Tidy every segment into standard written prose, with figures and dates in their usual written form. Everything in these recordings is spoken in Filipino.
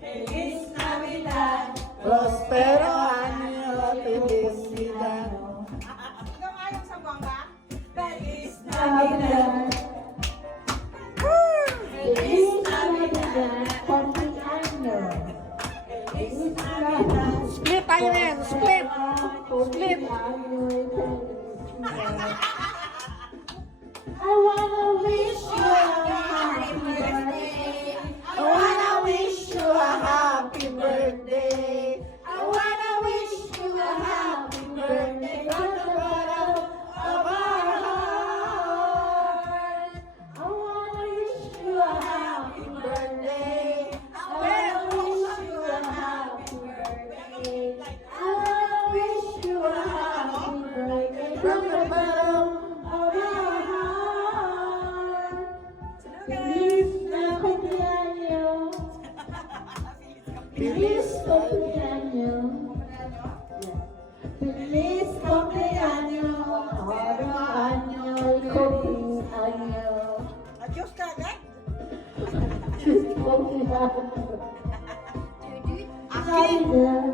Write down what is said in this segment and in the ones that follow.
Feliz Navidad. Prospero año, felicidad. Ikaw nga yung sa bangga? Feliz Navidad. Feliz Navidad. Cumpleaños. Feliz Navidad. Split tayo rin, split. Split. I wanna wish you a happy birthday. I wanna wish you a happy birthday. I wanna wish you a happy birthday from the bottom of our heart. I wanna wish you a happy birthday. I wanna wish you a happy birthday. I wanna wish you a happy birthday from the bottom of our heart. Feliz na cumpleaños. Feliz cumpleaños. Feliz cumpleaños. Otro año y feliz año. Adios ka agad? Feliz cumpleaños. Navidad.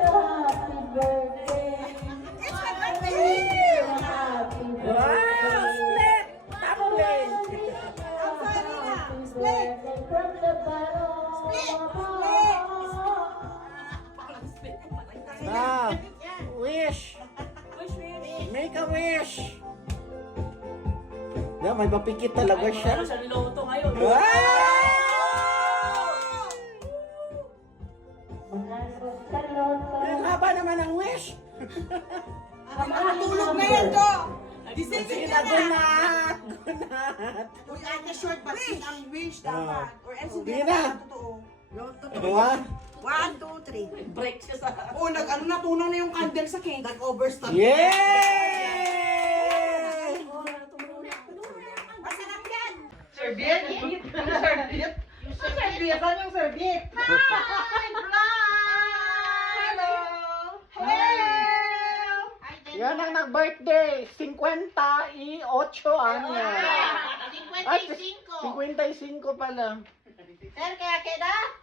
Happy birthday. It's my birthday! Happy Wow, birthday. split. Tumbling. Split from the bottom of our Ah, wish. Make a wish. Yeah, may mapikit talaga siya. Sa niloto ngayon. Wow! Ang haba naman ang wish. Makatulog na yan to! Sige Gising na, ka na! gunat. Gunat. Uy, ate short but sweet ang wish dapat. Or else hindi Sige na na. totoo. Diba? 1, 2, 3. Break siya sa... Oh, natunaw na yung candle sa cake. Nag-overstop. Yay! Masarap yan! Serviet? Serviet? Serviet? Saan yung serviet? Hi, Hello! Hello! Yan ang nag-birthday. 58 años. 55 pala. Sir, kaya keda?